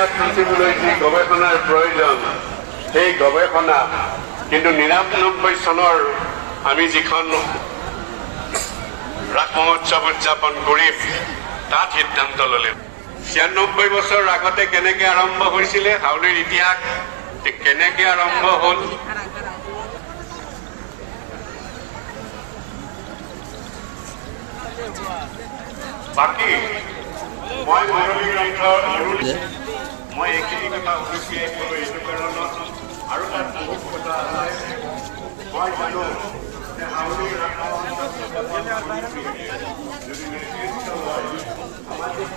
ইতিহাস লিখিবলৈ যি গৱেষণাৰ প্ৰয়োজন সেই গৱেষণা কিন্তু ৯৯ চনৰ আমি যিখন ৰাস মহোৎসৱ উদযাপন কৰিম তাত সিদ্ধান্ত ল'লে ৯৬ বছৰ আগতে কেনেকৈ আৰম্ভ হৈছিলে হাউলিৰ ইতিহাস কেনেকৈ আৰম্ভ হ'ল বাকী মই মৰলী গ্ৰন্থৰ মই এইখিনি কথা উল্লেখিয়াই কৰোঁ এইটো কাৰণত আৰু তাত বহুত কথা আছে মই জানো যে হাউলিৰ যদি নেতৃত্ব হয় সামাজিক